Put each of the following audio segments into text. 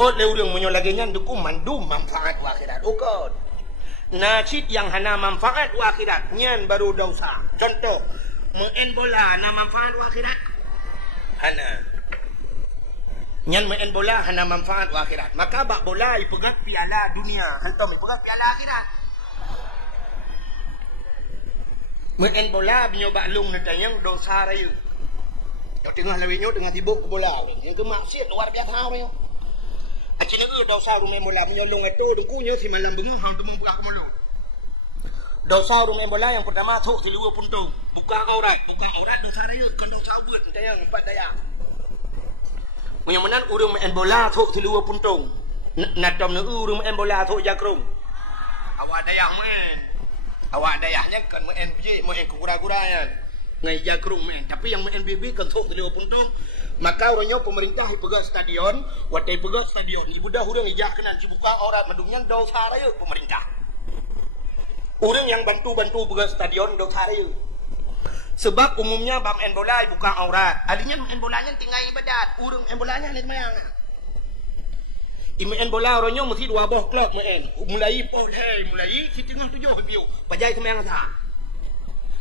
Doa le urang menyolagenyan duku mandum manfaat akhirat. Ukon. Najid yang hana manfaat akhirat nyan baru dosa. Contoh, main bola na manfaat akhirat. Hana. Nyan main bola hana manfaat akhirat. Maka bak bola ipegat piala dunia. Hantam ipegat piala akhirat. Main bola binyobak lung natayang dosa raya. Yang tengah lawinyo dengan tibuk ke bola. Yang ke maksiat luar biasa raya. Acina dosa rumah bola menyolong itu dengkunya si malam bengu hang temung buka kemulu. Dosa rumah bola yang pertama thuk si luar puntung. Buka aurat dosa raya kan dosa buat natayang empat daya. Menyamanan urang main bola thuk si luar puntung. Natom nu urang main bola thuk jakrung. Awak dayah main. Awak dayahnya kan main biji, main kura-kuranya. Ngai jakrung main. Tapi yang main BB kan thuk si luar puntung. Maka orangnya pemerintah pegang stadion, watai pegang stadion. Ibu dah orang ijak kenan buka aurat madungnya dosa raya pemerintah. Orang yang bantu-bantu pegang stadion dosa raya. Sebab umumnya bam main bola buka aurat. Alinya main bolanya tinggal ibadat. Orang main bolanya ni mayang. Main bola orangnya mesti dua boh klub main. Mulai mulai si tengah 7 view. Pajai semayang sah.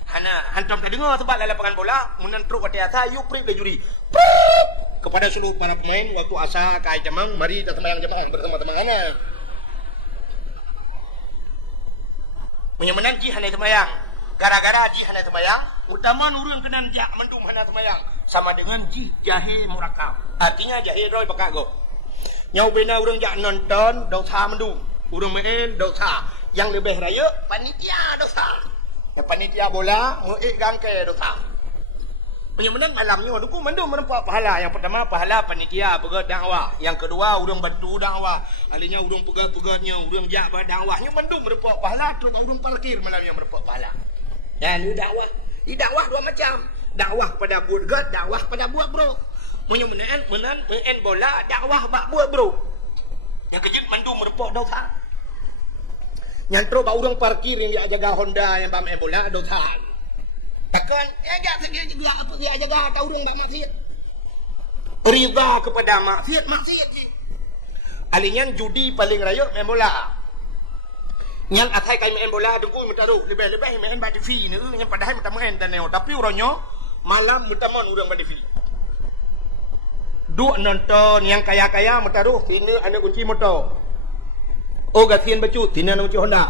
Hana hantam tak dengar sebab lapangan bola munan truk ke atas you prip juri. Kepada seluruh para pemain waktu asa kai jamang mari kita sembahyang jemaah bersama-sama ana. Menyamanan ji hana sembahyang. Gara-gara ji hana sembahyang, utama urang kenan jak mandung hana sembahyang sama dengan ji jahe murakab. Artinya jahe roi bakak go. Nyau bena urang jak nonton dosa mandung. Urang main dosa. Yang lebih raya panitia dosa. Panitia bola muikkan ke dosa. Penyamanan malamnya duku mandum menempat pahala. Yang pertama pahala panitia pegat dakwah. Yang kedua urang bantu dakwah. Alinya urang pegat-pegatnya, urang jabat dakwahnya mandum menempat pahala. Terus urang parkir malamnya menempat pahala. Dan ini dakwah. Ini dakwah dua macam. Dakwah pada buat gat, dakwah pada buat bro. Penyamanan menan main bola dakwah bak buat bro. Yang kejut mandum menempat dosa. Nyantro bau orang parkir yang dia jaga Honda yang bam bola dosa. Takkan dia juga apa dia jaga tahu orang tak maksiat. Rida kepada maksiat je. Alinyan judi paling raya main bola. Nyan atai kai main bola dengku mentaruh lebih-lebih main bad TV ni yang padahal minta main dan neo tapi orangnya malam minta mon orang bad TV. Duk nonton yang kaya-kaya mentaruh sini ada kunci motor. Oh gatian baju, tina nang uci Honda.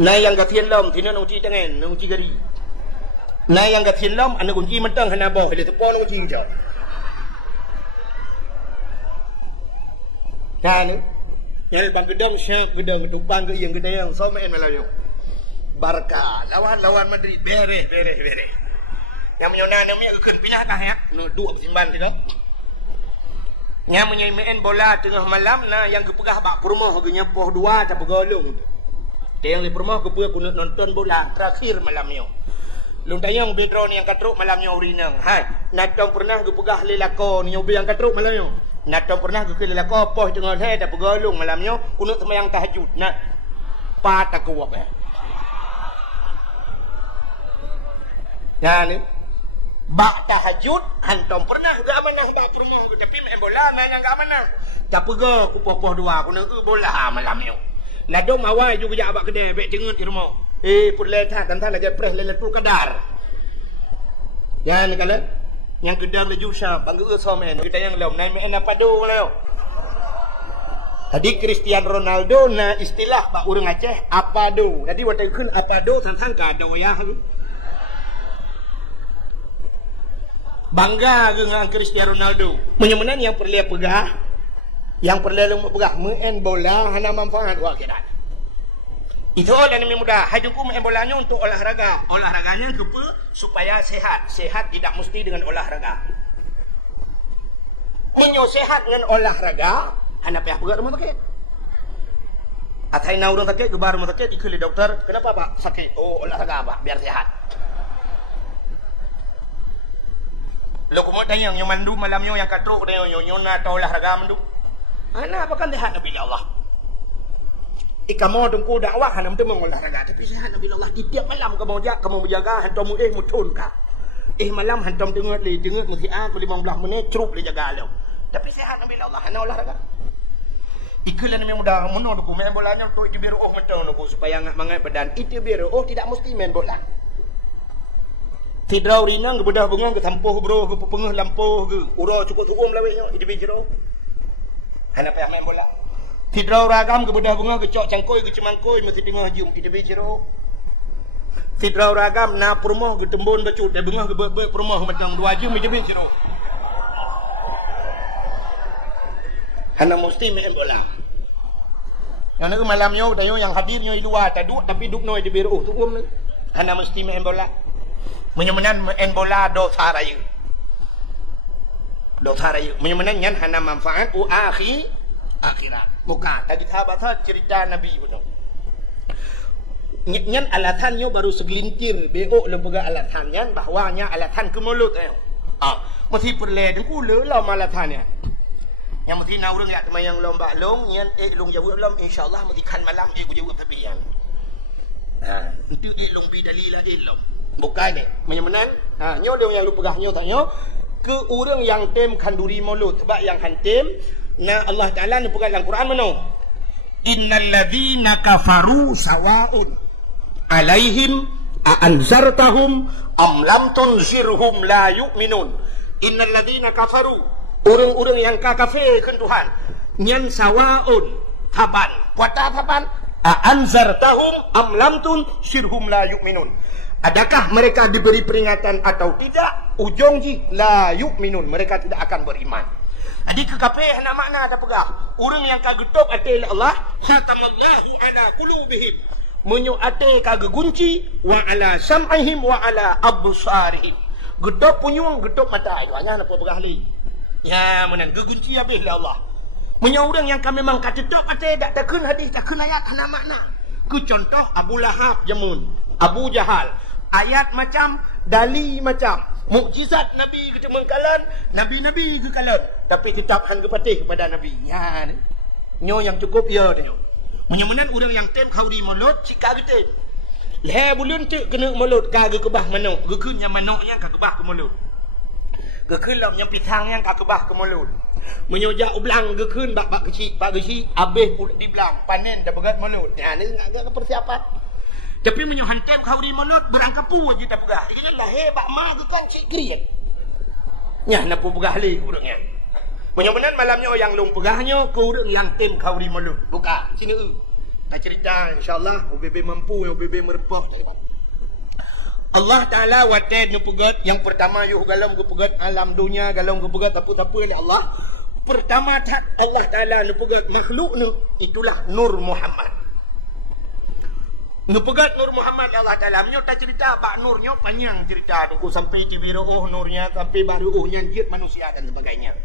Nah yang gatian lom, tina nang uci tangan, nang uci gari. Nah yang gatian lom, anda kunci mentang hana boh, dia tepon nang uci hijau. Kan? Yang bang gedang syak gedang ketupang ke yang gedang so main Melayu. Barca lawan Madrid beres. Yang menyona namanya keun pindah kah ya? No dua simban tu. Yang menyemain bola tengah malam nah yang kepegah bak perumah harganya poh 2 tak pegolong. Dia yang di perumah kepegah kunut nonton bola terakhir malamnya. Lung tayang bedron yang katruk malamnya urinang. Hai, natong pernah kepegah lelako ni obi yang katruk malamnya. Natong pernah ke lelako poh tengah he tak pegolong malamnya kunut sembahyang tahajud. Nak pa tak kuat eh. Ya ni bak tahajud hantam pernah ke amanah bak perumah tapi main bola main yang ke amanah tak pega ku poh-poh 2 ku nak bola malam ni ladom awal juga jak abak kedai bek cengut di rumah pulai tak kan lagi press lelet tu kadar dan kala yang kedar laju syam bangga so main kita yang lom naik main apa do leo tadi Cristiano Ronaldo na istilah bak urang Aceh apa do tadi waktu kun apa do san ka do ya bangga dengan Cristiano Ronaldo. Menyamanan yang perlu pegah, yang perlu pegah main bola hana manfaat akhirat. Itu yang lebih mudah. Hidupku main bolanya untuk olahraga. Olahraganya apa? Supaya sehat. Sehat tidak mesti dengan olahraga. Menyo sehat dengan olahraga, hana payah pegah rumah sakit. Atai na orang sakit, gebar rumah sakit, dikeli dokter. Kenapa Pak sakit? Oh olahraga Pak, biar sehat. Lo kumot tanya yang mandu malamnya yang katruk dia yang na tau olahraga mandu. Ana apa kan sehat Nabi Allah. Ikamu tunggu dakwah hana mesti olahraga tapi sehat Nabi Allah. Tiap malam kamu menjaga hantam mutun ka. Malam hantam tengok mesti 15 minit cerup le jaga lo. Tapi sehat Nabi Allah hana olahraga. Ikulan memang mudah mono tu main bolanya tu itu biru macam tu supaya ngak mangai badan itu biru tidak mesti main bola. Tidrau rinang ke bedah bunga ke tampuh bro ke pengeh lampuh ke ura cukup tukum laweknya itu biru. Hana payah main bola. Tidrau ragam ke bedah bunga ke cok cangkoi ke cemangkoi mesti tengah jum itu biru. Tidrau ragam na permoh ke tembun bacut dan bunga ke permoh macam dua jum itu biru. Hana mesti main bola. Yang nak malamnya tayo yang hadirnya di luar taduk tapi duk noi di biru tu ni. Hana mesti main bola. Menyemenan main bola dosa raya. Dosa raya. Menyemenan yan hana manfaat akhirat. Muka tadi sahabat cerita Nabi pun. Nyan alatannya baru segelintir beok lembaga alatannya bahwanya alatan ke mulut mesti perle dengku lah alatannya. Yang mesti nak orang yak temayang lomba long yang long jawab lom insyaallah mesti kan malam ku jawab tebian. Itu long bi dalilah long. Bukan ni. Menyemenan nyo yang lu pegah nyo tak nyo ke orang yang tem kanduri mulut sebab yang hantim na Allah Taala ni pegang dalam Quran mana? Innal ladzina kafaru sawaun alaihim a anzartahum am lam tunzirhum la yu'minun. Innal ladzina kafaru orang-orang yang kafirkan Tuhan nyan sawaun taban puata taban anzartahum am lam tunzirhum la yu'minun. Adakah mereka diberi peringatan atau tidak? Ujung ji la yu'minun, mereka tidak akan beriman. Jadi kekafir nak makna ada pegah orang yang kagetup ate Allah khatamallahu ala qulubihim menyu ate kagegunci wa ala sam'ihim wa ala absarihim getup punyung getup mata itu hanya apa pegah li. Ya menan gegunci habis lah Allah. Punya orang yang kami memang kata tok kata tak takun hadis takun ayat hana makna. Ku contoh Abu Lahab jamun, Abu Jahal. Ayat macam, dali macam, mukjizat Nabi ke mengkalan, nabi-nabi ke kalan, tapi tetap hang kepatih kepada Nabi. Ya ni. Nyo yang cukup ya dia. Menyemenan orang yang tem khauri mulut cika gete. Le bulun tu kena mulut ka ke kebah manuk, gekun yang manuknya ka kebah ke mulut. Gekun lam yang pitang yang ka kebah ke mulut. Menyojak ublang gekun bak kecil, habis di belang panen dah berat mulut. Ya ni nak persiapan. Tapi menyohantem khauri mulut berangkapu aja tak pegah. Ini lah hebat mah kan cik kriat. Nyah napu pegah li urangnya. Menyemenan malamnya yang lung pegahnya ke urang yang tem khauri mulut. Buka sini tak cerita insyaallah UBB mampu UBB merempah daripada Allah Ta'ala wated nu pegat yang pertama yuh galam gu pegat alam dunia galam gu pegat apa-apa oleh Allah. Pertama tak Allah Ta'ala nu pegat makhluk nu itulah Nur Muhammad. Nu pegat Nur Muhammad Allah Ta'ala menyo tak cerita bak nurnya panjang cerita tunggu sampai tibiru nurnya sampai baru nyanjit manusia dan sebagainya.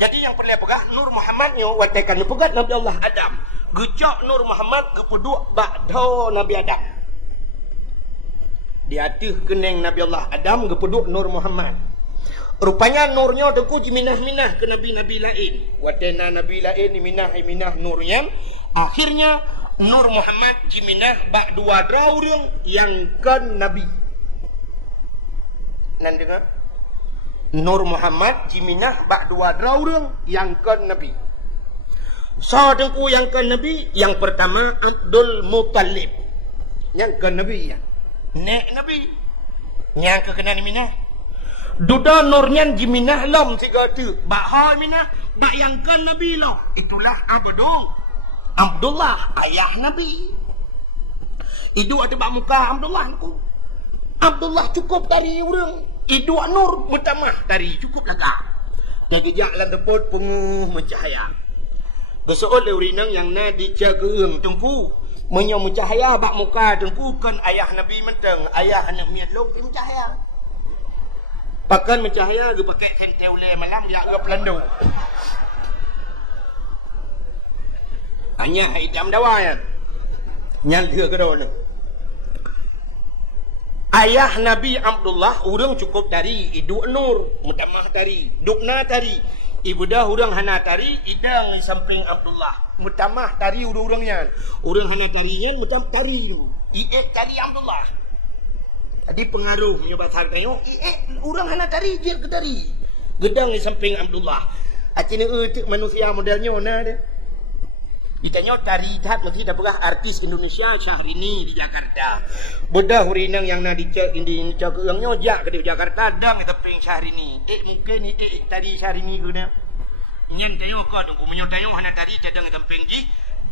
Jadi yang perlu pegah Nur Muhammadnya watekan nu pegat Nabi Allah Adam. Gecok Nur Muhammad kepeduk bakdo Nabi Adam. Di atas kening Nabi Allah Adam kepeduk Nur Muhammad. Rupanya nurnya tengku minah-minah ke nabi-nabi lain. Watena nabi lain minah nurnya. Akhirnya Nur Muhammad jiminah bak dua draurung yang kan nabi. Nan dengar? Nur Muhammad jiminah bak dua draurung yang kan nabi. So tengku yang kan nabi, yang pertama Abdul Muttalib. Yang kan nabi ya. Nek nabi. Yang kekenan minah. Duda nurnya jiminah lam tiga tu. Bak hai minah, bak yang kan nabi lah. Itulah Abdullah ayah Nabi. Idu ada bak muka Abdullah aku. Abdullah cukup dari orang. Idu nur bertamah dari cukup laga. Jadi jalan teput penguh mencahaya. Gesool leurinang yang na dijageung tengku. Menyo mencahaya bak muka tengku kan ayah Nabi menteng. Ayah anak miat long tim mencahaya. Pakan mencahaya ge pakai teule malam ya ge pelandung. Hanya hitam dawa ya. Nyal dia ke daun. Ayah Nabi Abdullah orang cukup dari idu nur, mutamah dari, dukna dari. Ibu dah orang hana tari, idang di samping Abdullah. Mutamah tari urang-urangnya. Orang hana tarinya mutam tari tu. Tari Abdullah. Jadi pengaruh menyobat hartanya. Orang hana tari dia ke tari. Gedang di samping Abdullah. Acini manusia modelnya mana dia? Ditanya tari tat mesti dah pernah artis Indonesia Syahrini di Jakarta. Bedah hurinang yang nak dicek ini cak yang nyojak ke di Jakarta dang teping Syahrini. Mungkin ni tadi Syahrini guna. Nyen tayo ko dong menyo tayo hana tadi cadang teping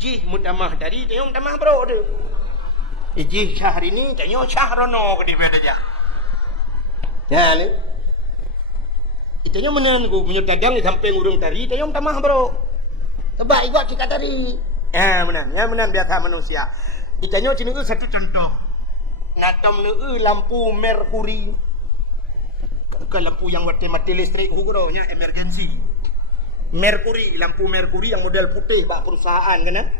ji mutamah tadi tayo mutamah bro tu. Ji Syahrini tayo Syahrono ke di beda aja. Ya ni. Itanya menan ku menyo cadang teping urung tadi tayo mutamah bro. Sebab ikut cakap tadi. Menan biasa manusia. Ditanya sini satu contoh. Natom ni lampu merkuri. Bukan lampu yang mati listrik hukuronya emergency. Merkuri, lampu merkuri yang model putih bak perusahaan kena.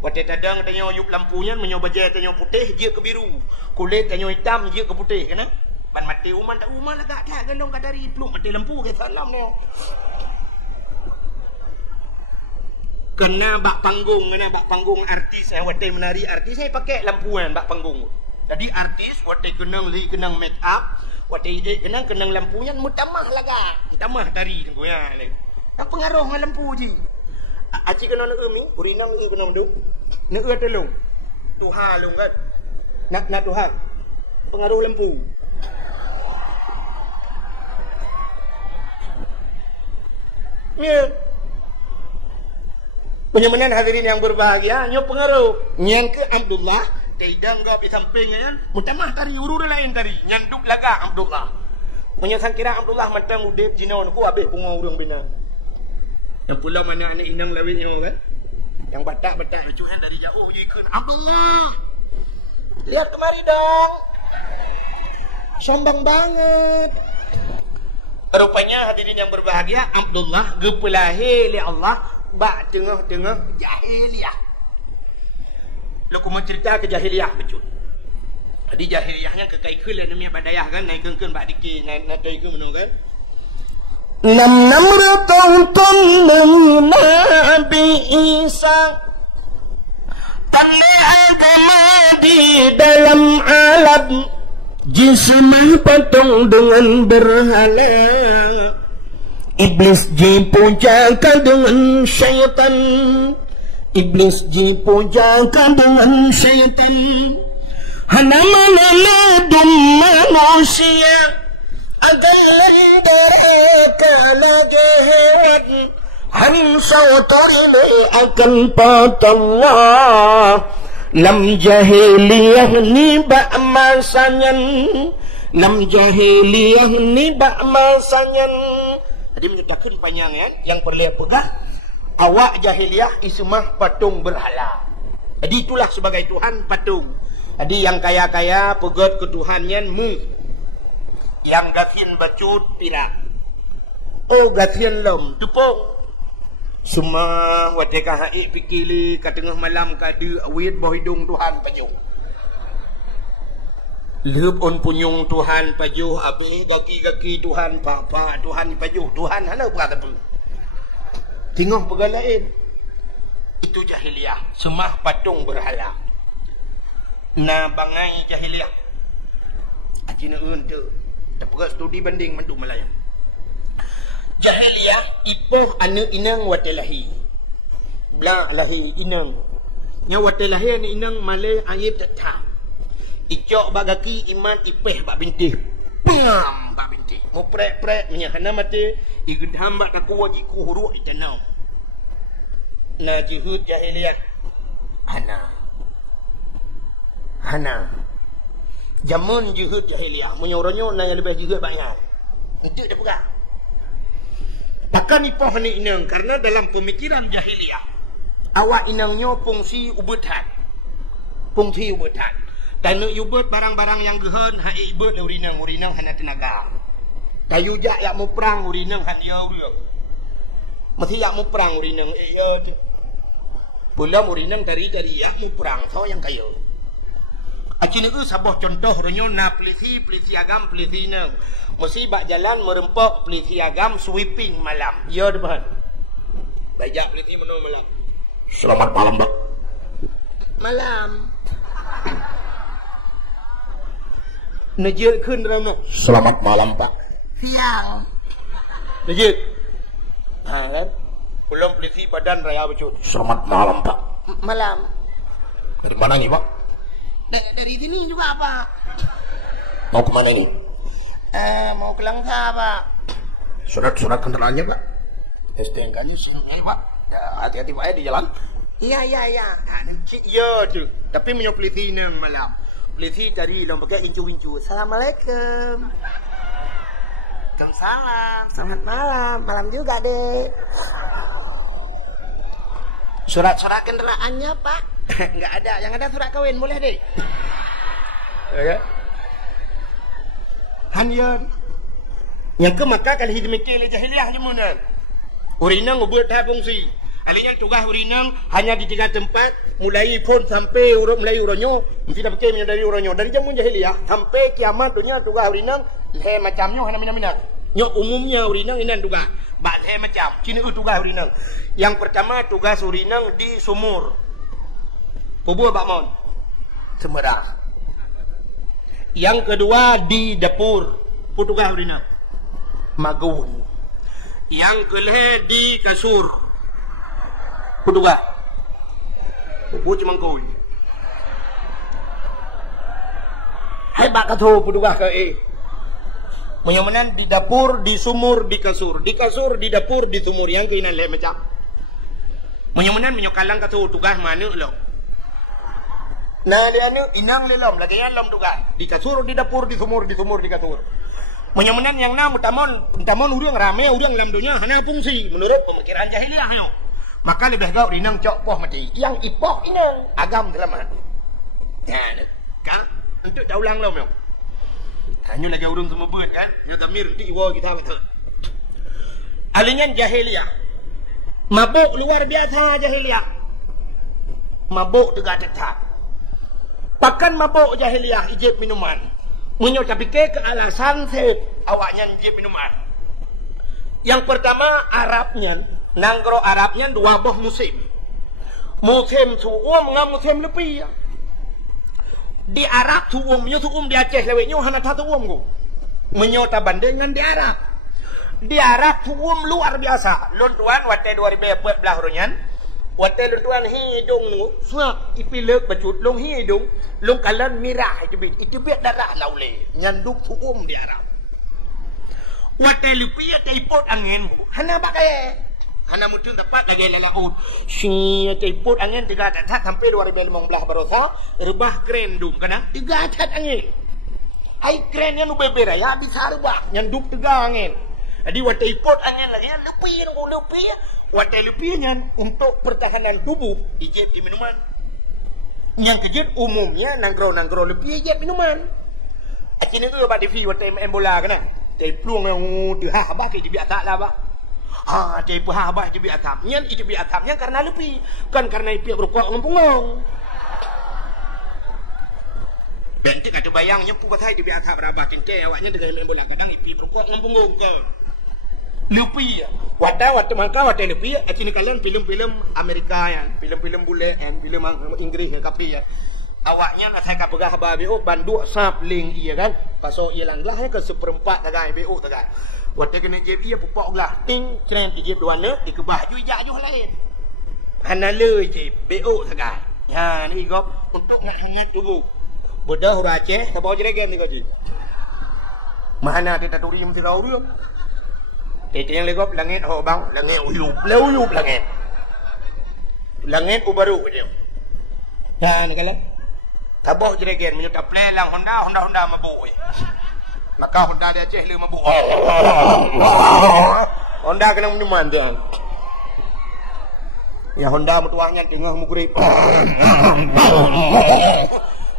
Waktu kadang tanya yuk lampunya menyoba jaya tanya putih dia ke biru. Kulit tanya hitam dia ke putih kena. Ban mati uman tak uman lah tak gendong kadari peluk mati lampu ke salam ni. Kena bak panggung artis waktu menari artis saya pakai lampuan bak panggung. Jadi artis waktu kenang make up, waktu kenang lampunya mutamah laga. Mutamah tari tengku ya. Tak pengaruh dengan lampu je. Aci kena nak umi, urinang kena mendung. Nak tolong. Tuhan long kan. Nak Tuhan. Pengaruh lampu. Ya. Penyamanan hadirin yang berbahagia, nyo pengaruh. Nyan ke Abdullah, tidak enggak di sampingnya kan. Mutamah tari urur lain tari, nyanduk laga Abdullah. Menyesang kira Abdullah matang udip jinon ku habis bunga urang bina. Yang pula mana anak inang lawitnya kan. Yang batak-batak lucuan dari jauh jikan Abdullah. Lihat kemari dong. Sombong banget. Rupanya hadirin yang berbahagia, Abdullah gepelahi li Allah bak tengah-tengah jahiliyah. Lo ku mau cerita ke jahiliyah betul. Jadi jahiliyahnya kekaikul yang namanya badayah kan naik keun bak dikir naik ke mana kan. 600 tahun Nabi Isa tanah agama di dalam alam jismah patung dengan berhala. Iblis dipujakan dengan syaitan. Iblis dipujakan dengan syaitan. Hana meneludum manusia adalah mereka lagihan. Hansautu ini akan patullah. Lam jahiliyah ni bak masanyan. Lam jahiliyah ni bak masanyan. Dia menyatakan panjang kan, yang perlu pegang awak jahiliyah ismah patung berhala. Jadi itulah sebagai Tuhan patung. Jadi yang kaya-kaya pegat ke Tuhannya mu. Yang gafin bacut pirak. Oh gafin lom tupung. Semua watika haik pikili ke tengah malam kadu awit bawah hidung Tuhan pajuh. Lep on punyung Tuhan pajuh habis gaki-gaki Tuhan papa Tuhan pajuh Tuhan hana berapa pun. Tengok perkara lain. Itu jahiliyah, semah patung berhala. Na bangai jahiliyah. Acina untuk dapat studi banding mandu Melayu. Jahiliyah ipoh anak inang watelahi. Bla lahi inang. Nya watelahi ni inang malay ayib tetap. Icok bagaki iman ipeh bak bintih. Pam bak bintih. Mau prek-prek nya hana mati igedham bak takwa jiku huruk itanau. Na jihud jahiliyah. Hana. Jamun jihud jahiliyah. Menyoronyo na yang lebih jihud banyak. Itu dah pegang. Takkan ipoh ni inang karena dalam pemikiran jahiliyah awak inangnya fungsi ubetan. Fungsi ubetan. Dan nak yubut barang-barang yang gehan hak ibut urinang hana tenaga. Kayu jak yak mau perang urinang han ya uria. Mesti yak mau perang urinang ya tu. Pula urinang dari yak mau perang so yang kaya. Acin itu sabah contoh renyo na pelisi agam pelisi nang. Mesti bak jalan merempok pelisi agam sweeping malam. Ya depan. Bajak pelisi mana malam. Selamat malam, Pak. Malam. Najir kun dalam nak. Selamat malam Pak. Siang. Najir. Kan? Belum polisi Badan Raya Becut. Selamat malam, Pak. Malam. Dari mana nih, Pak? Dari sini juga, Pak. Mau kemana nih? Mau ke Langsa, Pak. Surat kendaraannya, Pak. STNK-nya sini, Pak. Ya, hati-hati Pak ya di jalan. Iya. Iya tu. Tapi punya polisi ni malam. Polisi cari yang pakai incu-incu. Assalamualaikum. Waalaikumsalam. Selamat malam. Malam juga, Dek. Surat-surat kendaraannya, Pak. Enggak ada. Yang ada surat kawin. Boleh, Dek? Ya. Hanyan. Yang ke Makkah kali hidmikir le jahiliah je mana? Urinang ubud dah fungsi. Alinya tugas urinang hanya di 3 tempat, mulai pun sampai mulai uronyo, mesti dah pakai dari uronyo. Dari zaman jahiliah sampai kiamat dunia tugas urinang le macamnya hana mina-mina. Nyok umumnya urinang inan tugas. Bak le macam. Cini tugas urinang. Yang pertama tugas urinang di sumur. Pubu bak mon. Semerah. Yang kedua di dapur. Tugas urinang. Magun. Yang kelih di kasur. Kuduga. Pupu cuma kau. Hai bak katu puduga ke Menyamanan di dapur, di sumur, di kasur. Di kasur, di dapur, di sumur. Yang keinan leh macam. Menyamanan menyokalang katu tugas mana lo. Nah dia ni inang lelom. Lagi yang lom tugas. Di kasur, di dapur, di sumur, di kasur. Menyamanan yang nama utamon urang ramai urang dalam dunia hana fungsi menurut pemikiran jahiliah yo. Maka lebih gau rinang cok poh mati. Yang ipok inang agam selamat. Ya, kan? Untuk dah ulang lo yo. Hanya lagi urang semua buat kan? Ya damir nanti iwo kita betul. Alingan jahiliah. Mabuk luar biasa jahiliah. Mabuk juga tetap. Pakan mabuk jahiliah ijib minuman. Menyo tapi ke alasan sep awaknya njib minuman. Yang pertama Arabnya, nanggro Arabnya 2 buah musim. Musim suum ngam musim lebih. Di Arab suumnya suum di Aceh leweknya hana satu suum go. Menyo ta bandingan di Arab. Di Arab suum luar biasa. Luntuan wate 2014 ronyan. Wate luntuan hidung nu suap ipilek bacut long hidung long kalan mirah itu biar darah laule nyanduk suum di Arab. Wate lupia taipot angin hana pakai hana mutun tepat lagi lalaut si taipot angin 3 atat sampai 2015 barosa rubah kren dum kana 3 atat angin ai krennya nu bebera ya bisa rubah nyanduk 3 angin. Jadi wate ipot angin lagi lupia nu lupia. Watai lupianya untuk pertahanan tubuh ijib di minuman. Yang kejut umumnya nanggro lupi ijib minuman. Akhirnya tu dapat divi watai main bola kena. Dari peluang yang tuha habah ke jibi atak lah bah. Dari puha habah jibi atak. Yang itu jibi ataknya karena lupi. Kan karena ipi berkuat ngempungong. Bentik atau bayang nyempu batai jibi atak berabah. Cengkeh awaknya dengan main bola. Kadang ipi berkuat ngempungong ke. Lupi wata maka lupi ini kalian film-film Amerika ya, film-film bule and film Inggris ya kapi ya. Awaknya nak saya kapegah BO bandu sapling iya kan. Pasal ia langlah ke seperempat tagai BO tagai. Wata kena jeb ia pupok lah ting tren jeb duana dikebah ju ijak ju lain. Hana le jeb BO tagai. Ya ni gop untuk nak hangat tubuh. Bodoh huruf Aceh tabaw jeregen ni gaji. Mana kita turi mesti tahu dia. Itu yang legop langit ho bang, langit uyup langit. Langit ubaru dia. Nah, ni kala. Taboh jeregen menyut apply lang Honda mabuk. Maka Honda dia Aceh le mabuk. Honda kena minuman dia. Ya Honda mutuahnya tengah mugurip.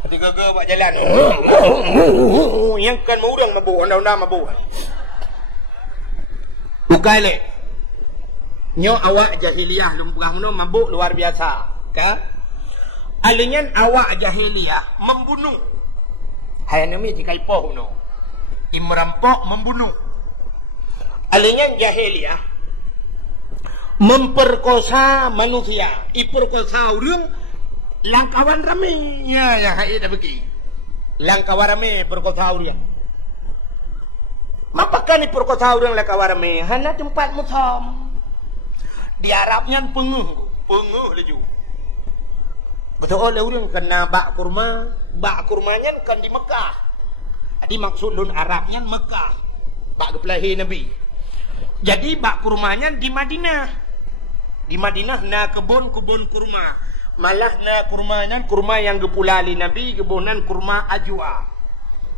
Tiga-tiga buat jalan. Yang kan murang mabuk, Honda mabuk. Bukai le. Nyo awak jahiliah lumpang no mabuk luar biasa. Ka? Alingan awak jahiliah membunuh. Hai nami jika ipoh no. Imerampok membunuh. Alingan jahiliah memperkosa manusia. Iperkosa orang langkawan rame. Ya hai dah bagi. Langkawan rame perkosa orang. Mapakan ni perkosa orang lekawarame hana tempat mutam. Di Arabnya penguh laju. Betul oleh orang kena bak kurmanya kan di Mekah. Jadi maksud lun Arabnya Mekah. Bak kepelahi Nabi. Jadi bak kurmanya di Madinah. Di Madinah na kebun kurma. Malah na kurma yang gepulali Nabi kebunan kurma ajwa.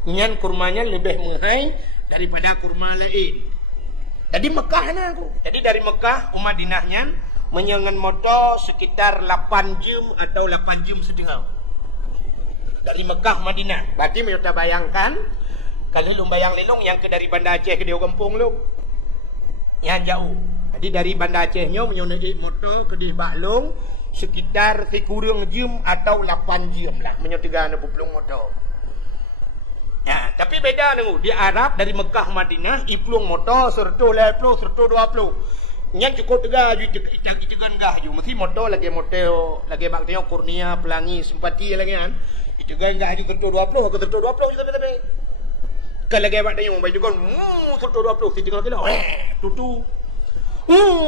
Nyan kurmanya lebih mahal daripada kurma lain. Jadi Mekah na aku. Jadi dari Mekah Madinahnya menyangan motor sekitar 8 jam atau 8 jam setengah. Dari Mekah Madinah. Berarti kita bayangkan kalau lu bayang lelong yang ke dari Banda Aceh ke dia kampung lu. Yang jauh. Jadi dari Banda Acehnya menyonai motor ke dia Baklong sekitar sekurang jam atau 8 jam lah menyotiga na puplung motor. Ya, tapi beda nunggu. Di Arab dari Mekah Madinah iplung motor serta 10 serta 20. Yang cukup tegah itegan gah ju mesti motor lagi baktenya kurnia pelangi simpati lagi kan itegan gah ju tertu 20 aku tertu 20 tapi kalau lagi baktenya mau baju kon tertu 20 tinggal kena tutu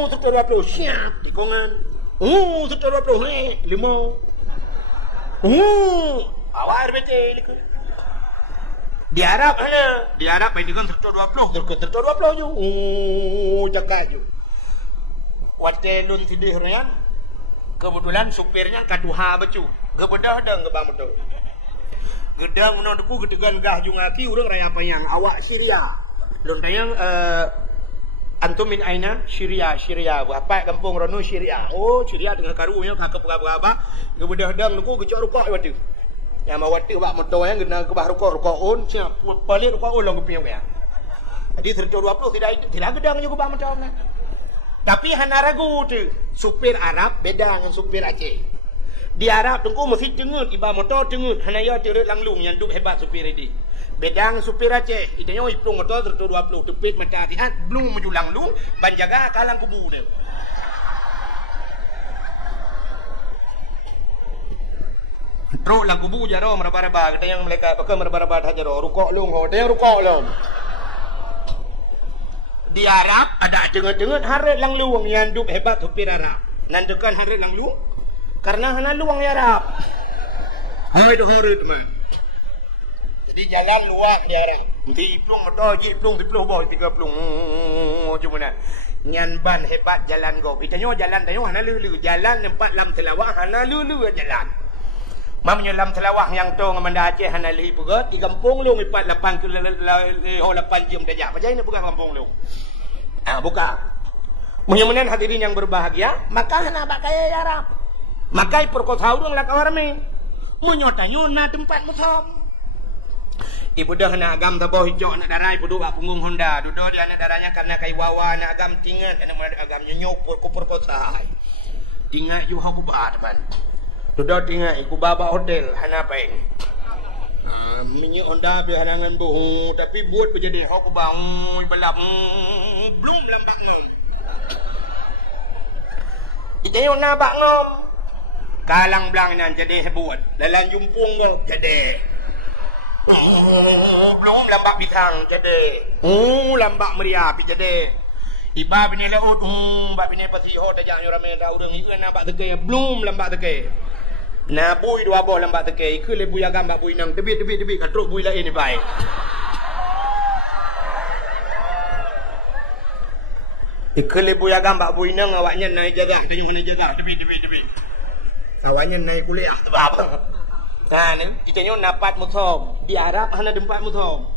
tertu 20 siap tikongan tertu 20 limau awar betul di Arab baju kon tertu 20 tertu 20 ju cakap ju Watelun tidih rian kebetulan supirnya kaduha becu gebedah dang gebang betul gedang menondeku gedegan gah jungaki urang raya payang awak Syria lun tayang antum min aina Syria apa kampung rono Syria Syria dengan karunya kakep apa gebedah dang nuku gecok rukak watu yang mawati wak motor yang gena ke bah rukak siap paling rukak long kepiang ya jadi 120 tidak gedang juga bah motor na. Tapi hana ragu tu supir Arab beda dengan supir Aceh. Di Arab tunggu mesti tengut iba motor tengut hana ya terut langlung yang duk hebat supir ini. Beda dengan supir Aceh. Itanya iplung motor 120 tepit mata hati belum maju langlung ban jaga kalang kubu dia. Truk lang kubu jaro meraba-raba kita yang mereka pakai meraba-raba jaro rukok lung hotel rukok lung. Di Arab ada dengar-dengar harit lang luang yang duk hebat supir Arab. Nandakan harit lang luang karena hana luang ya Arab. Harit teman. Jadi jalan luang di Arab. Di plung motor ji plung bawah 30 cuma nak. Nyan ban hebat jalan go. Itanya jalan tayo hana lulu jalan tempat lam telawah hana lulu jalan. Mamnya lam telawah yang tu ngamanda Aceh hana li pegat di kampung lu 48 jam dah. Macam ni pegang kampung lu. Buka. Mudah-mudahan hadirin yang berbahagia, maka hana pakai Arab. Makai perkota urang lah kawarme. Menyotanyo na tempat mutam. Ibu dah nak agam tabau hijau nak darai pudu bak punggung Honda. Duduk di anak darahnya karena kai wawa nak agam tingat anak mana agam nyok perkota. Tingat you haku ba teman. Duduk tingat iku baba hotel hana peng. Minyak Honda biharangan bohong tapi buat berjadi hok bang belap belum lambat ngom itayo na bak ngom kalang blang nan jadi buat dalam jumpung go jadi belum lambat bitang jadi lambat meriah jadi iba bini laut bab bini pati ho tajak nyorame da urang ieu na bak tege belum lambat tege na bui dua boh lambat teke ikut le bui agam bak bui nang tebi katruk bui lain ni baik ikut le bui agam bak bui nang awaknya naik jaga tanya kena jaga tebi awaknya naik kuliah sebab ni kita nyo dapat muthom di Arab hana tempat muthom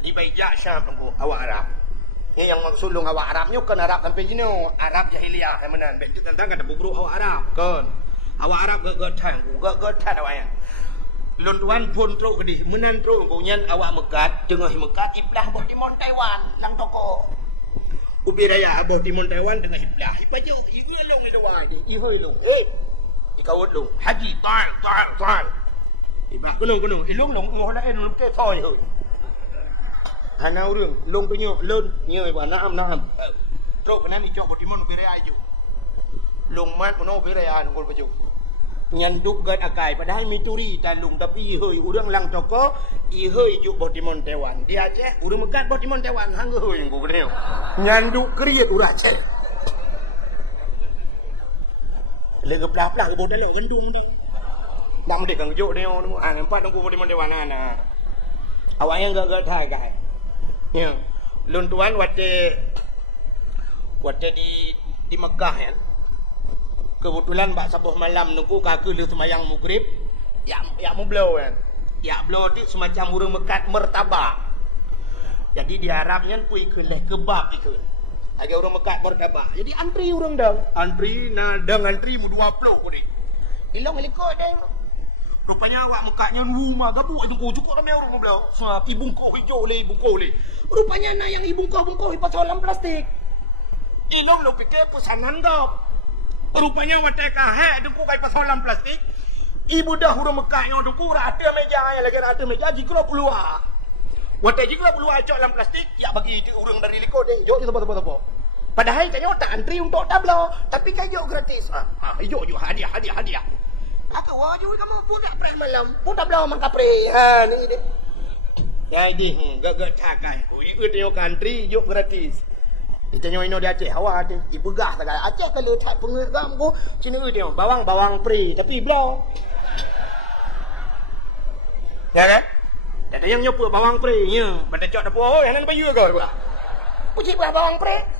di Baijak Syam tunggu awak Arab ni yang maksud long awak Arabnya kan Arab sampai sini Arab jahiliah menan betul tentang kata bubruk awak Arab kan awak Arab gegetan awaknya. Lon tuan pun truk gedi menan truk bunyan awak Mekat tengah Mekat iblah boh timon Taiwan nang toko. Ubi raya boh timon Taiwan tengah iblah. Ipaju ieu long ni doa di ihoi long. Ikawut long. Haji tal. Ibah gunung. Ilung long ngoh na en ke thoi hoi. Hana urang long tu nyo lon nyoi ba naam. Truk kanan icok boh timon ubi raya ju. Long mat mono ubi raya ngol baju. Nyanduk gat akai padahal mituri talung tapi ihoi urang lang toko ihoi juk botimon Taiwan di Aceh urang mekat botimon Taiwan hang hoi ngku bener nyanduk kriet urang Aceh lega pelah-pelah ke bodoh dalam gendung dah. Nak mendek kang juk dia tu. Nampak tunggu pada mana nah. Awak yang gak thai kai. Ya. Lun tuan wate di Mekah ya. Kebetulan bak sabuh malam nunggu kaki lu semayang maghrib. Ya mu blow kan. Ya blow tu semacam urang mekat mertabak. Jadi di Arabnya pui keleh kebab ikut. Agak orang mekat mertabak. Jadi antri orang dah. Antri antri mu 20 ni. Ilong helikop dah. Rupanya awak mekatnya rumah gabuk itu cukup ramai orang belah. Sapi bungkuh hijau le. Rupanya nak yang ibungkuh pasal dalam plastik. Ilong lo fikir pesanan gap. Rupanya watai kahek dengku kai pasal dalam plastik. Ibu dah huruf mekaknya dengku rata meja yang lagi rata meja jika peluar. Watai jika peluar cok dalam plastik ya bagi orang dari liko deh. Jok itu apa. Padahal tanya tak antri untuk tablo, tapi kayu gratis. Jok hadiah. Aku wajib kamu pun tak pernah malam. Pun tak belah makan pre. Ni dia. Jadi gak cakai. Kau ikut tengok country jok gratis. Dia tengok ino dia Aceh awak ada. Dia pegah tak kala Aceh kalau tak pengagam ko. Cina tengok bawang pre tapi belah. Ya kan? Ada yang nyopo bawang pre nya. Benda cok dapur yang nan bayu kau buat. Pucik buah bawang pre.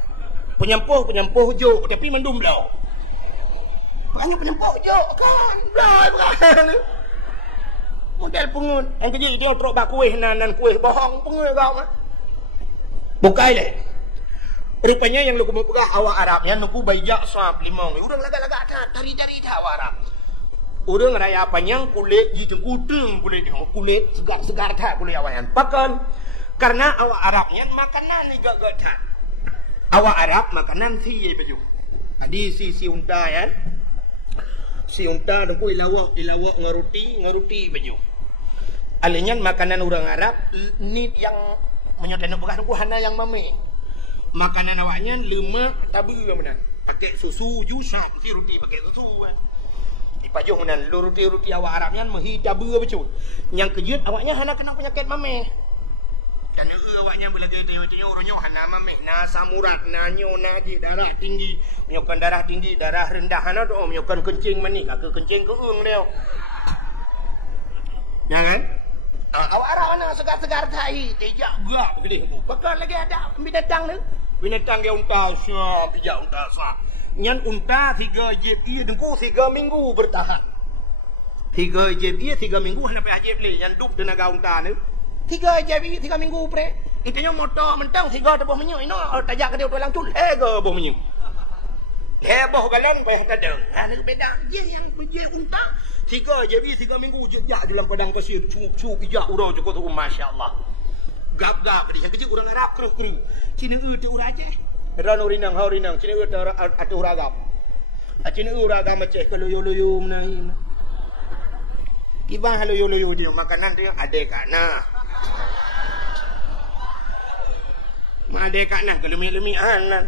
Penyempuh jok tapi mendum belah. Banyak penyempuk je kan. Bukan. Model pengun. Yang kerja dia trok bak kuih nan kuih bohong pengun kau mah. Bukai le. Rupanya yang lu pegah awak Arabnya nuku bajak swab limau. Urang lagak-lagak tari-tari dah awak Arab. Urang raya panjang kulit ji tengkuteng kulit dia. Kulit segar-segar dah kulit awayan. Pakan karena awak Arabnya makanan ni gak dah. Awak Arab makanan si baju. Adi si unta ya. Si unta dengku ilawak ngaruti baju. Alinyan makanan orang Arab ni yang menyodan bekas dengku hana yang mame. Makanan awaknya lemak tabu mana. Pakai susu jus si roti pakai susu kan. Dipajuh mana roti awak Arabnya mehi tabu betul. Yang kejut awaknya hana kena penyakit mame. Kerana awaknya belajar tengok orangnya hana mame, na samurat, na nyo, na darah tinggi, menyokkan darah tinggi, darah rendah hana tu menyokkan kencing mani, kaki kencing ke dia. Ya kan? Awak Arab mana segar-segar tai, tejak gak begini. Bakal lagi ada binatang ni. Binatang dia unta, pijak unta sah. Nyan unta 3 jeb ia dengku 3 minggu bertahan. 3 jeb ia 3 minggu hana pe ajib le, nyan duk tenaga unta ni. 3 JB 3 minggu pre. Intinya motor mentang 3 tebuh menyu ino tajak ke dia tulang cul ke boh menyu. Heboh galan payah kadang. Ni beda je yang je unta 3 JB 3 minggu jejak dalam padang pasir cu bijak urau cukup tu masya-Allah. Gap-gap dia yang kecil orang Arab keruh-keruh. Cina tu orang Aceh. Ran urinang haurinang Cina tu atu uragam. Cina uragam Aceh kalau yo-yo menahi. Ibang halo-yo dia makanan dia ada kana. Made kana gelemi-lemian.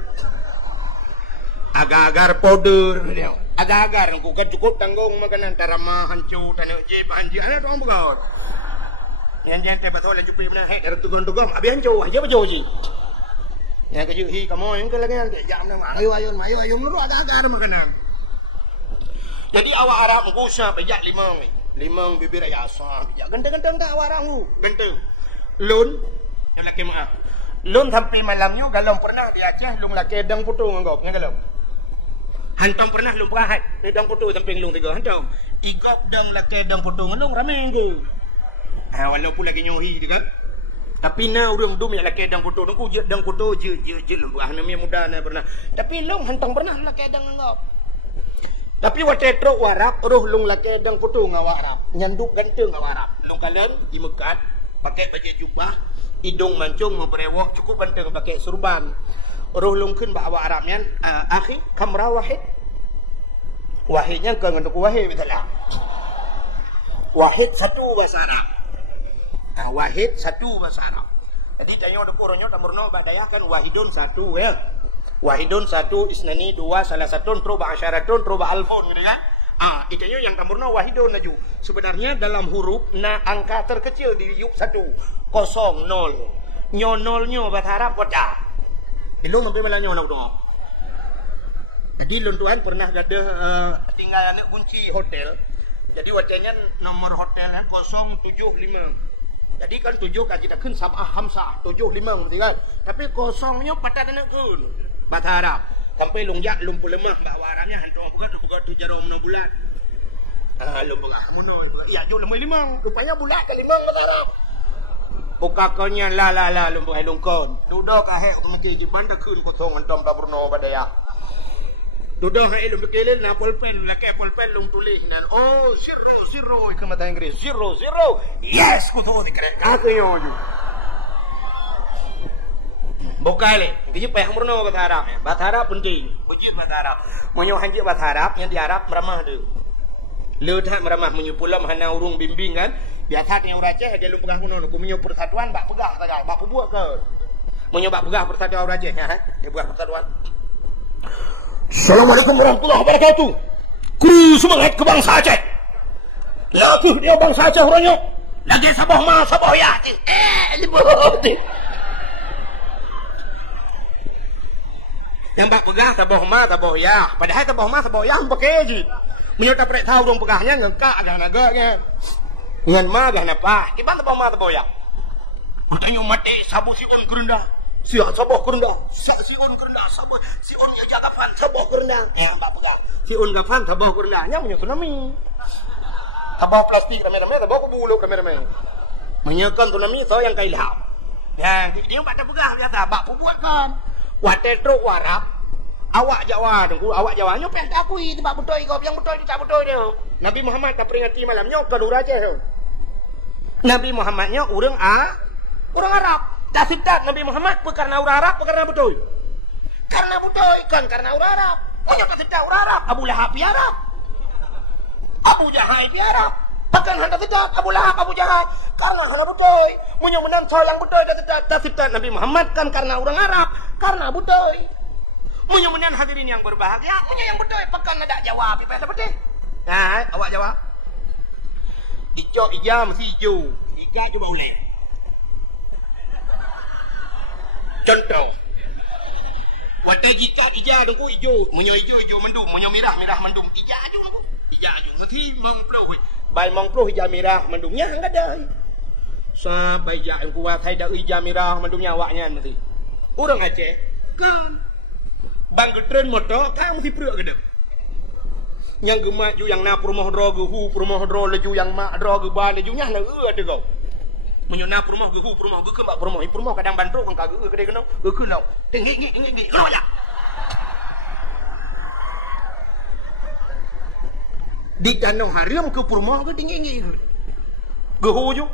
Agar-agar powder dia. Agar-agar ku kan cukup tanggung makanan tarama hancu tanah je panji ana tu ambagaur. Yang jangan betul lah jupi benar dari tugam-tugam abi hancu aja bejo ji. Yang keju hi kamu yang lagi nanti jam nama ayo menurut agar-agar makanan. Jadi awak Arab ku usah pejak limang bibir ayah asam pijak genteng-genteng tak warang tu genteng lun yang laki maaf lun sampai malamnya galong pernah di Aceh lun laki dang putu ngagop yang galong hantam pernah lun perahat dang putu samping lun 3 hantam igop dang laki dang putu ngelong ramai ke walaupun lagi nyohi juga tapi na urang dum yang laki dang putu nunggu je dang putu je lun buah namanya muda na pernah tapi lun hantam pernah laki dang ngagop. Tapi waktu truk warap, roh lung laki dang putu ngawak Arab. Nyanduk ganteng ngawak Arab. Lung kalian imekat, pakai baju jubah, hidung mancung, berewok, cukup ganteng pakai surban. Roh lung kun ba awak Arabnya, akhi, kamra wahid. Wahidnya ke nganduk wahid betulah. Wahid satu bahasa Arab. Wahid satu bahasa Arab. Jadi tanya ada kurangnya tamurno badayah kan wahidun satu ya. Wahidun satu, isnani dua, salah satu, troba asyaratun, troba alfon, gitu kan? Itunya yang tamurna wahidun laju. Sebenarnya dalam huruf na angka terkecil di yuk 1, 0, 0. Nyo nolnya bahasa Arab wada. Ilmu sampai malah nyo nak doa. Jadi lun tuan pernah gadah tinggal anak kunci hotel. Jadi wajahnya nomor hotelnya 075. Jadi kan 7 kan kita kun sabah hamsah 75 berarti kan. Tapi kosongnya patah kena kun. Bahasa Arab. Sampai lungjak lumpuh lemah bahwa Arabnya hantu buka 7 bulan. Lumpuh mono. Ya jo lemah 5. Rupanya bulat ke 5 bahasa Arab. Buka konya la lumpuh hai lungkon. Duduk ahek mesti di banda kun kosong antom taburno badaya. Duduk hai lumpuh kelil na pulpen laki pulpen lung tulis nan. Oh 0 ke mata Inggris 0 yes kutu dikrek aku yo. Bokale, kiji payah murno bahasa Arab. Bahasa Arab penting. Bujit bahasa Arab. Monyo hanji bahasa Arab yang di Arab meramah tu. Leutak meramah menyu pulam hana urung bimbing kan. Biasa yang Aceh dia lu pegah kuno ku menyu persatuan bak pegah sagai. Bak buat ke. Menyu bak pegah persatuan Aceh ya. Dia pegah persatuan. Assalamualaikum warahmatullahi wabarakatuh. Ku semangat ke bangsa Aceh. Lagi dia bangsa Aceh orangnya. Lagi sabah ma sabah ya. Libut. Yang bak pegah tabah ma tabah ya. Padahal tabah ma tabah ya pakai je. Menyo tak prek tahu dong pegahnya ngengkak agak naganya. Ngan ma agak napa? Kiban tabah ma tabah ya. Bertanya mati sabu si on kerenda. Siap sabah kerenda. Si on kerenda sabah. Si on nya jaga fan sabah kerenda. Ya bak pegah. Si on gafan tabah kerenda nya menyo tsunami. Tabah plastik rame-rame tabah kubuluk rame-rame. Menyekan tsunami so yang kailham. Ya dia bak pegah biasa bak buatkan. Wate truk warap awak Jawa dengku awak Jawa nyo peh akui tebak betoi kau yang betoi tak betoi dia. Nabi Muhammad tak peringati malam nyo ke Aceh. Nabi Muhammad nyo urang Arab. Tak sitat Nabi Muhammad karena urang Arab karena betoi. Karena betoi kan karena urang Arab. Nyo tak sitat urang Arab. Abu Lahab pi Arab. Abu Jahal pi Arab. Bahkan hendak sitat Abu Lahab Abu Jahal karena hana betoi. Munyo menang yang betoi tak sitat Nabi Muhammad kan karena urang Arab. Karena betul. Munyo-munyan hadirin yang berbahagia, munyo yang betul pekan ada jawab apa betul. Nah, awak jawab. Ijo ija mesti ijo. Ija coba boleh. Contoh. Wata jika ija dengku ijo, munyo ijo mendung, munyo merah mendung. Ija aja. Nanti mong pro. Bai mong pro ija merah mendungnya enggak ada. Sampai ija yang kuat hai dak ija merah mendungnya awaknya nanti. Orang Aceh kan bang getren motor kan mesti peruk gedek yang gemak ju yang na perumah dro gehu perumah dro leju yang mak dro ge ba lejunya na ada kau menyona perumah gehu perumah ge ke bak perumah kadang bantruk kan kagak gede kena ge kenau tinggi ngono ya di danau harim ke perumah ke tinggi gehu ju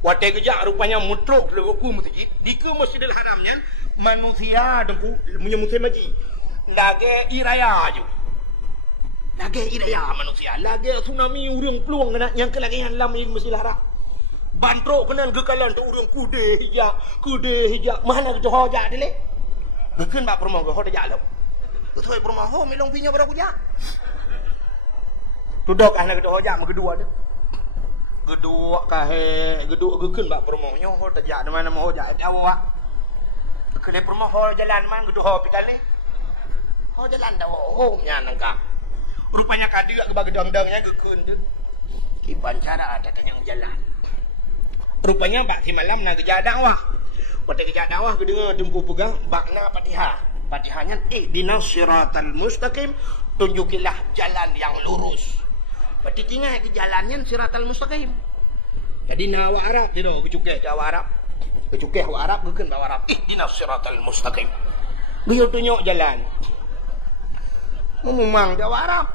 wate gejak rupanya mutluk legoku masjid di ke Masjidil Haramnya manusia dengku menyemut maji lagi iraya aju lagi iraya manusia lagi tsunami urang peluang kena yang kelagi halam ini mesti lara bantro kena gekalan tu urang kude hijak mana ke johor jak dile bukan bak permah ke hoda jak lo betul permah ho melong pinya pada kujak tudok ana ke johor jak kedua dia kedua kahe geduk gekeun bak permah nyo hoda jak mana mau jak awak kele permah ho jalan mang gedu ho pikale ho jalan dah ho nya nangka rupanya kadeuk ke bagedong-dongnya gekeun tu kipan cara ada tanyang jalan rupanya bak si malam na geja dakwah pada geja dakwah ke dengar tungku pegang bakna Fatihahnya ihdinas siratal mustaqim tunjukilah jalan yang lurus berarti tinggal ke jalannya siratal mustaqim jadi nawa Arab tidak kecukeh Jawa Arab kecukeh wa Arab bukan bawa Arab ihdinas siratal mustaqim dia tunjuk jalan memang Jawa Arab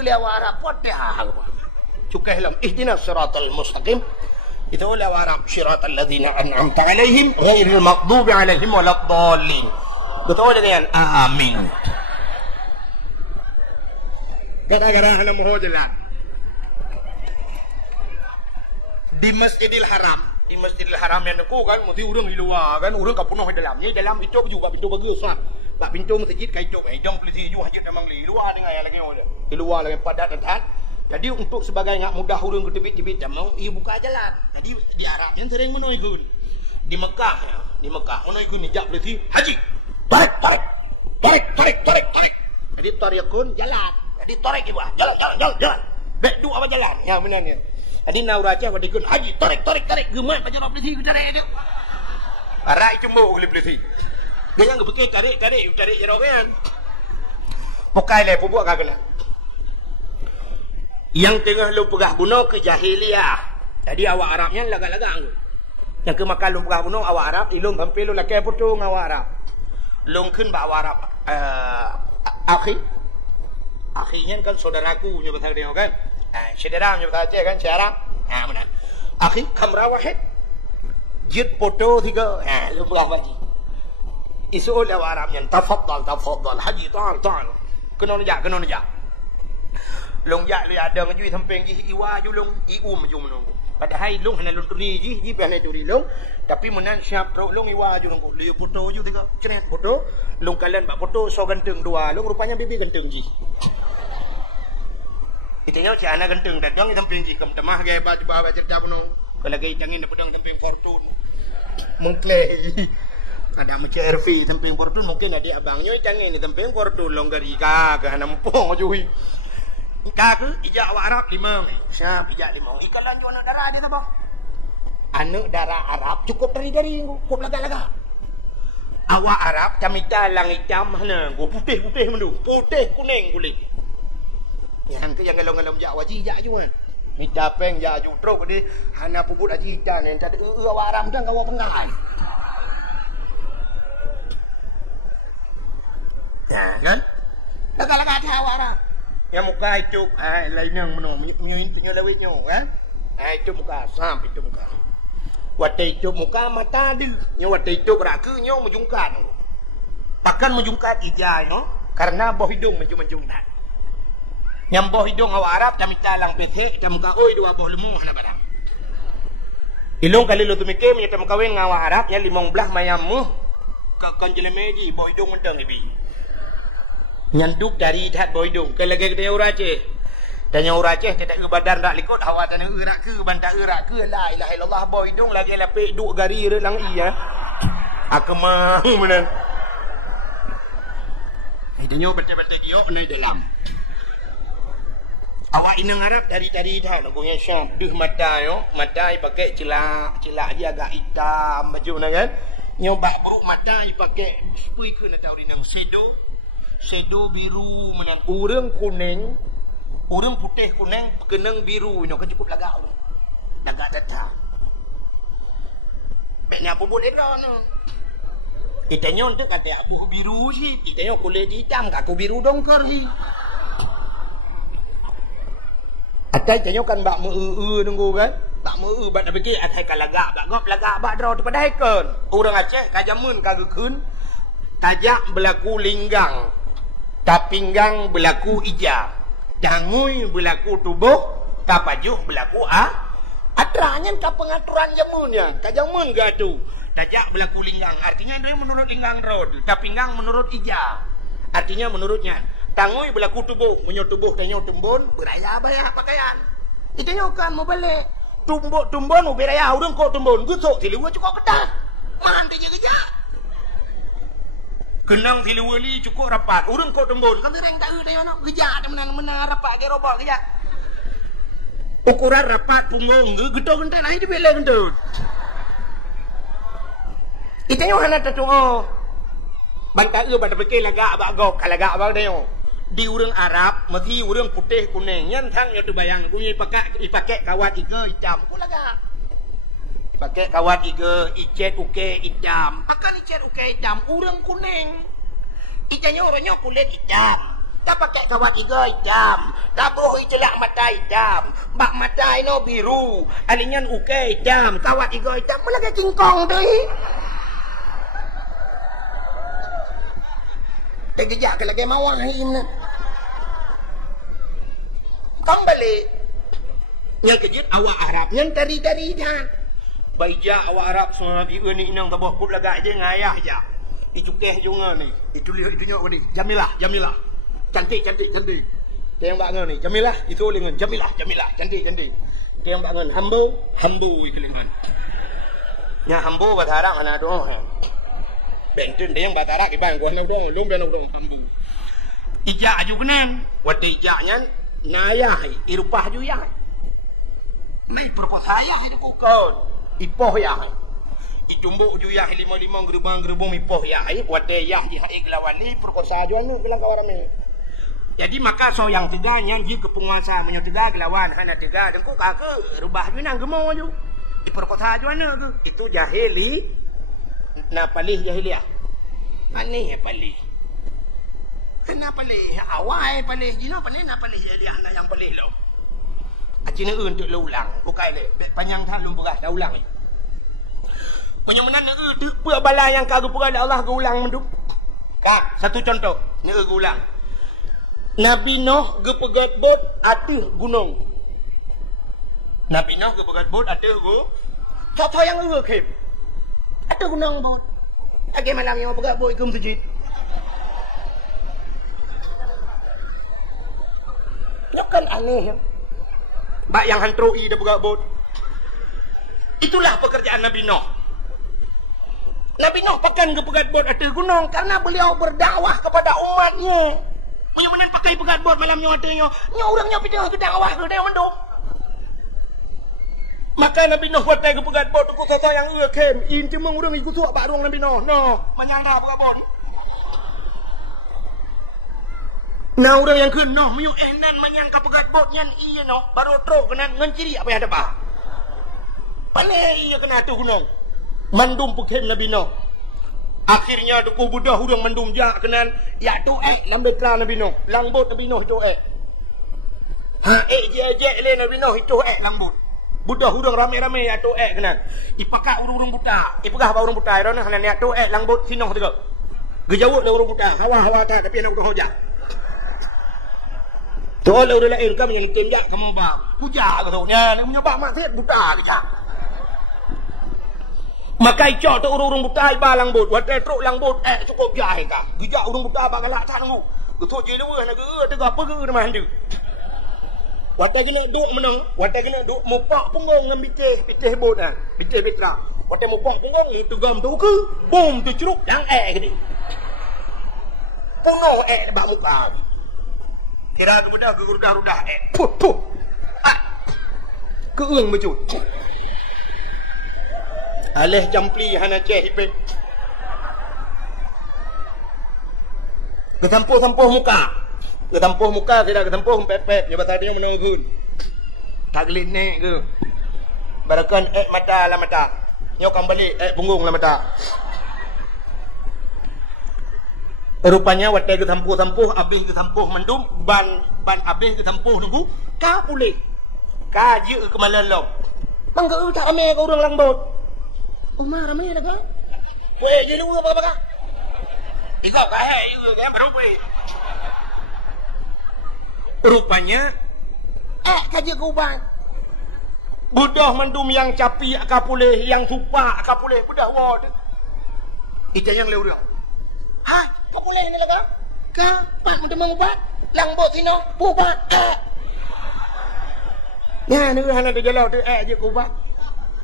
lewa Arab potah cukeh lam ihdinas siratal mustaqim itu lewa Arab siratal ladzina an'amta alaihim ghairil maghdubi alaihim waladdallin betul dengan amin gara-gara hana mau jalan di Masjidil Haram yang aku kan mesti urang di luar kan urang ka penuh dalamnya dalam itu juga pintu bagus lah bak pintu masjid kai cok jom polisi ju hajat memang di luar dengan yang lagi di luar lagi padat dan jadi untuk sebagai ngak mudah urang ke tebit-tebit jamau ia buka jalan jadi di Arabnya sering menuikun di Mekah menuikun ni jak polisi haji tarik Tarik. Jadi tarikun jalan. Jadi tarik ibu. Jalan. Bek dua apa jalan? Ya benarnya. Jadi nauraja wadikun haji tarik. Gemat baca rap lisi tarik dia. Arai cembu oleh lisi. Dia yang berfikir tarik jerokan. Pokai le pubuk kagak. Yang tengah lu pegah bunuh ke jahiliyah. Jadi awak Arabnya lagak-lagak. Yang ke makan lu pegah bunuh awak Arab, ilung hampir lu lakai putung awak Arab. Lung kun ba awak Arab. Akhinya kan saudaraku nya bahasa dia kan. Saudara nya bahasa Aceh kan, saudara. Benar. Akhi kamera wahid. Jid foto 3. Lu pegah baji. Isul awak Arabnya tafaddal haji ta'al. Kena najak. Long jak lu ada ngajui samping ji iwa ju long iu maju menunggu. Padahal long hana long turi ji pan turi long tapi menan siap ro long iwa ju nunggu. Liu foto ju tiga cret foto long kalian bak foto so ganteng dua long rupanya bibi ganteng ji. Itanya cana ganteng dan dong samping ji kam temah gaya baju bawa cerita punung. Kalau lagi jangin pedang samping fortune. Mungklei. Ada macam RV samping fortune mungkin ada abangnya jangin samping fortune long garika ke hana mumpung ajui. Kaku ijak awak Arab 5. Siap ijak 5. Ikan lanjut anak darah dia tu bang. Anak darah Arab cukup dari cukup lagak-lagak. Awak Arab camita lang hitam mana? Gua putih mendu. Putih kuning kulit. Yang ke yang galong-galong jak wajib jak juga. Mita peng jak jutruk dia. Hana puput aji dan yang tadi awak Arab tu kau pengai. Ya kan? Lagak-lagak dia awak Arab. Yang muka itu, lain yang menung, miuin punya lawitnya, kan? Itu muka, sampai itu muka. Waktu itu muka mata dil, waktu itu berakunya menjungkat. Takkan menjungkat ijai, no? Karena boh hidung menjungkat. Yang boh hidung awak Arab, kami talang pesek, kami muka, oi dua boh lemu, mana barang. Ilung kali lu tu mikir, menyata kawin ngawak Arab, yang 15 mayamu, kakon jelemeji, boh hidung mentang ibi. Nyanduk dari tat boydung ke lagi ke Aceh. Dan yang Aceh tidak ke badan rak likut hawa tanah irak ke bantak irak ke la ilaha illallah boydung lagi lapik duk gari re lang iya. Akemah menan. Idanyo betul-betul giok naik dalam. Awak inang Arab dari dah lagunya Syam. Duh mata yo, mata pakai celak dia agak hitam baju na kan. Nyoba buruk mata pakai spui ke na tahu rinang sedo biru menan urang kuning urang putih kuning kenang biru nyo kan cukup lagak datang beknya apa boleh no itanya untuk kata abu biru sih itanya kulit hitam kaku biru dongker sih atai itanya kan bak meu nunggu kan bak meu bak nak fikir atai kalagak bak ngop lagak bak draw daripada haikon urang Aceh kajamun kagekeun tajak berlaku linggang tapinggang berlaku ija dangui berlaku tubuh kapajuh berlaku atranya ka pengaturan jamunnya ka jamun gadu tajak berlaku linggang artinya dia menurut linggang road tapinggang menurut ija artinya menurutnya tangui berlaku tubuh menyotubuh tanyo tumbun beraya pakaian itu kan mau balik tumbun beraya urang kok tumbun gusuk siluwa cukup kedah man dia kerja kenang tiliwali cukup rapat. Urang kau tembun. Kan tereng tak ada yang nak kerja. Ada mana rapat dia robot kerja. Ukuran rapat punggung. Gedor gentai lain dia bela gentai. Itu yang hana tertunggu. Bantai pada fikir lagak abak gok. Kalagak abak dia. Di urang Arab. Mesti urang putih kuning. Yang tang yang tu bayang. Aku ipakai kawat iga hitam. Aku lagak. Pakai kawat iga, icet uke hitam. Akan icet uke hitam, urang kuning. Icanya orangnya kulit hitam. Tak pakai kawat iga hitam. Tak boh celak mata hitam. Bak mata ino biru. Alinyan uke hitam. Kawat iga hitam. Mulai cingkong tu. Tergejak ke lagi mawang ini. Kang balik. Yang kejut awak Arab. Yang tari-tari dah. Baija awak Arab semua tiga ni inang tabah pup lagak je ngayah je. Dicukeh juga ni. Itu lihat itu nyok ni. Jamilah. Cantik. Yang bak ni. Jamilah itu lengan. Jamilah. Cantik. Yang bak ngan hambu ikelengan. Nya hambu bahasa Arab ana doa. benten dia yang batara ke bang gua nak dong lum dan dong tambu ijak ju kenan wate ijaknya nayah irupah ju ya mai perposaya itu kau ipoh ya ijumbu ju ya 55 gerbang ipoh ya wate ya di hai gelawan ni perkosa ju anu gelang kawarame. Jadi maka so yang tiga yang dia ke penguasa menyo tiga gelawan hana tiga dengku kake rubah ju nang gemo ju di perkota ju ana ke itu jahili na palih jahiliah aneh palih na palih awai palih jino palih na palih jahiliah na yang palih lo acina untuk lo ulang bukai le panjang tha lum berah dah ulang punya menan tu pe bala yang kagak perah Allah ke ulang mendu kak satu contoh ne ulang Nabi Nuh gepegat bot atih gunung. Nabi Nuh gepegat bot atih gunung. Contoh yang kem. Atih gunung bot. Agi malam yang pegat bot kum sujud. Kan aneh ya. Mbak yang hantroi dah pegat bot. Itulah pekerjaan Nabi Nuh. Nabi Nuh pakan gepegat bot atih gunung karena beliau berdakwah kepada umatnya. Punya menan pakai pegat bot malam nyo atenya nyo urang nyo pindah ke dakwah ke dia mendung maka Nabi Nuh buat ke pegat bot ku soso yang kem inti meng urang ikut tuak pak ruang Nabi Nuh no manyanda pegat bot nah urang yang keun noh miu nan manyang ka pegat bot nyan iya noh baru trok kenan ngan ciri apa yang ada ba pale iya kena tu gunung mandum pekhem Nabi Nuh. Akhirnya duku budah hurang mandum jak kenan ya tu lam betra Nabi Nuh langbut Nabi Nuh tu je le Nabi Nuh itu langbut budah hurang rame-rame ya tu kenan ipakak urung buta ipagah ba urung buta ron hanan ya tu langbut sinoh tu gejawut le urung buta hawa ta tapi nak urung hoja tu le urang lain kam yang tem jak kamu ba puja ke tu nya ni punya ba mak set buta ke jak maka icok tu urung buta ba langbut wat truk langbut cukup jahai ka gejak urung buta ba galak tak ngu getu je lewe na ge te apa ge de mandu wat kena duk menang wat kena duk mupak punggung ngam bitih bot bitih betra wat mupak punggung tu gam tu ke bom tu ceruk yang ke ni puno ba muka kira tu budak gerudah puh keung becut alih jampli hana ceh ipe ketampuh muka tidak ketampuh pepep nyoba tadi menunggun taglit ne ke barakan mata la mata nyokam balik punggung la mata rupanya watai ketampuh habis ketampuh mendum ban habis ketampuh nunggu ka pulih ka je ke malalom mangga tak ame ka urang langbot Umar ramai ada kan? Weh, jadi apa kah? Ikau kah? Ikau kan baru rupanya, kaji kuban. Budah mendum yang capi kapuleh, yang supa kapuleh budah wad. Itu yang lewat. Hah, kapuleh ni lah kah? Pak mendem ubat, langbot sino, ubat. Ya, ni hana de jalau tu je kubat.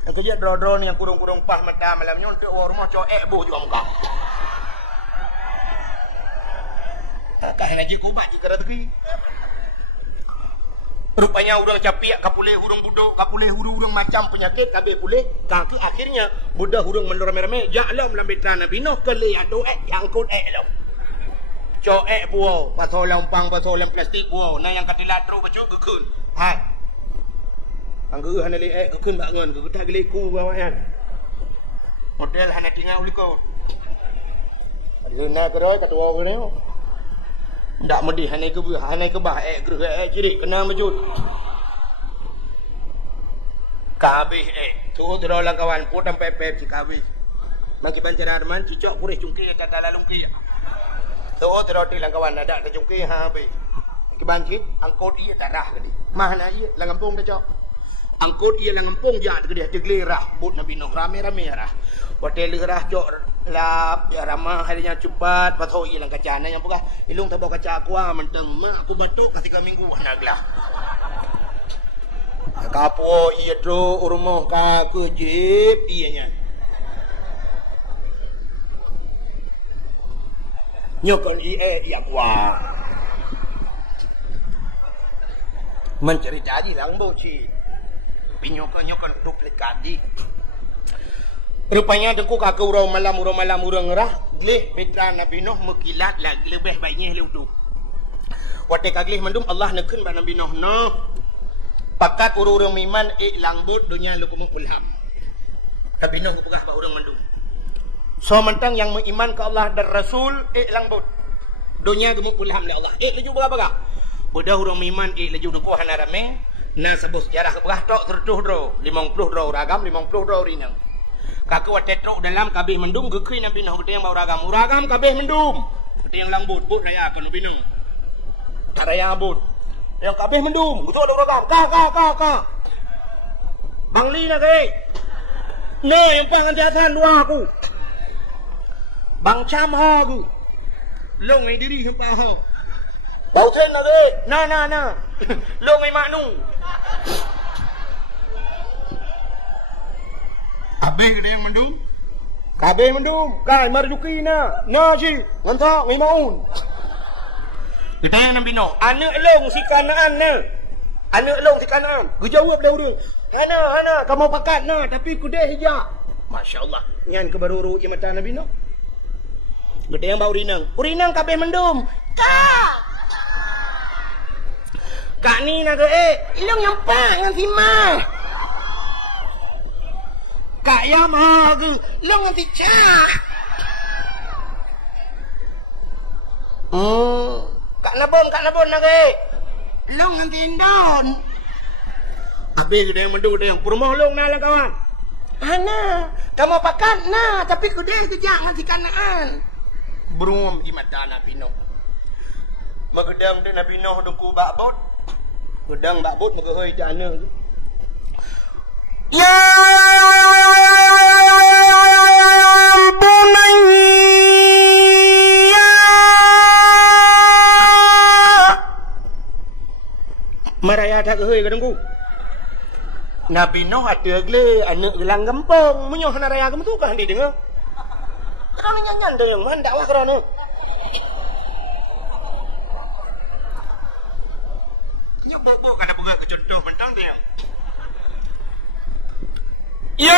Kerja dro-dro ni yang kurung-kurung pah menda malam nyuntuk rumah cowok buh juga muka. Kah lagi kubat jika rezeki. Rupanya urang capiak kapuleh hurung budok, kapuleh hurung macam penyakit kabeh pulih. Kaki akhirnya budak hurung mendorame-rame jalam lambetan Nabi Nuh kele ado yang kut lo. Cowok puau, pasal lampang pasal plastik puau. Nah yang katilat tru baju gekun. Hai. Anggu hana le gekun bak ngon ke tak geleku bawayan. Model hana tinggal uliko. Ada keroi ketua ke ni. Ndak medi hana ke bah gereh jirik kena majud. Kabeh tu dro lang kawan put sampai pep si kabeh. Maki bancara man cicok kureh cungki tak lalungki. Tu dro ti lang kawan ada cungki ha be. Ki banci angkot ia darah gedi. Mana ia lang kampung dah cok. Angkut ia lang kampung ja gede deglirah but Nabi Nuh rame-rame rah. Hotel gerah jok lap ramah harinya cepat patho ia lang kacana yang pegah ilung tabau kaca aku menteng mak aku batuk ketika minggu naglah. Kapo ia tro urmoh ka kejip ianya. Nyokon iya kuat. Mencerita aja lang boci. Pinyokon duplikat di. Rupanya dengku kakak urang malam urang ngerah. Glih betra Nabi Nuh mekilat lagi lebih baiknya lewat tu. Waktu kaglih mandum Allah nekun ba Nabi Nuh no. Pakat urang miman langbut dunia lu kumuk pulham. Nabi Nuh kepegah ba urang mandum. So mentang yang beriman ke Allah dan Rasul langbut. Dunia gemuk pulham le Allah. Laju berapa? Budah urang miman laju dengku hana rame. Na sebut sejarah kepegah tok tertuh dro 50 dro ragam 50 dro rinang. Kakak watet truk dalam kabeh mendum gekui Nabi Nuh gede yang bau ragam kabeh mendum gede yang langbut but raya ke Nabi Nuh tak raya but yang kabeh mendum betul ada ragam ka Bang Li nak nah yang pangan jatan dua aku Bang Cham ha aku long ai diri hempa ha bau ten nak na long ai mak nu Kabeh gede yang mendum. Kabeh mendum. Kai marjuki na ji. Ngantak ngai maun. Kita yang Nabi Nuh. Anak long si Kanaan na. Anak long si Kanaan. Gu jawab dah urang. Ana kamu pakat na tapi kudeh hijak. Masya-Allah. Nyan ke baruru i mata Nabi Nuh. Gede yang bau rinang. Urinang kabeh mendum. Kak ni nak ilong yang pang si mah. Kak ya mah long nanti cak. Kak nabon nak long nanti endon. Habis gede yang mendung gede yang purmoh long na lah kawan. Ana, kamu pakat na tapi gede kejak nanti kanaan. Berum di mata Nabi Nuh. Magedang de Nabi Nuh dengku bakbot. Gedang bakbot magehoi dana. Ya bunayya maraya tak gehoi kadangku Nabi Nuh ada gle anak gelang gempong munyoh hana raya gem tu kah di dengar kerana nyanyan deng man dakwah kerana nyebok-bok kada buka kecontoh mentang dia Ya